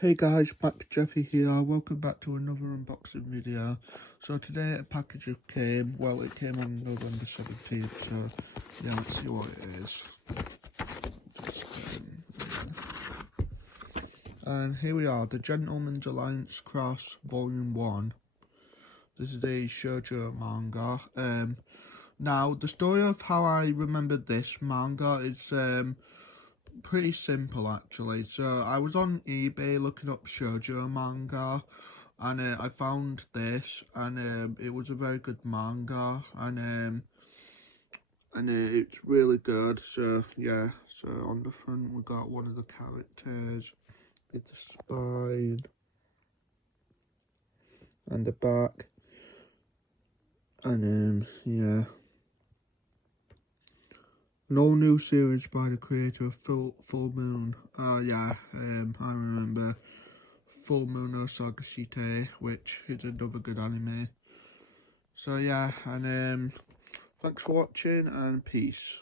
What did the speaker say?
Hey guys, Max Jeffy here. Welcome back to another unboxing video. So today a package came, well it came on November 17th, so yeah, let's see what it is. And here we are, the Gentleman's Alliance Cross Volume 1. This is a shoujo manga. Now the story of how I remembered this manga is pretty simple actually. So I was on eBay looking up shoujo manga, and I found this, and it was a very good manga, and it's really good. So yeah, so on the front we got one of the characters, it's a spine, and the back, and yeah. An all-new series by the creator of Full Moon. I remember Full Moon no Sagashite, which is another good anime. So yeah, and thanks for watching, and peace.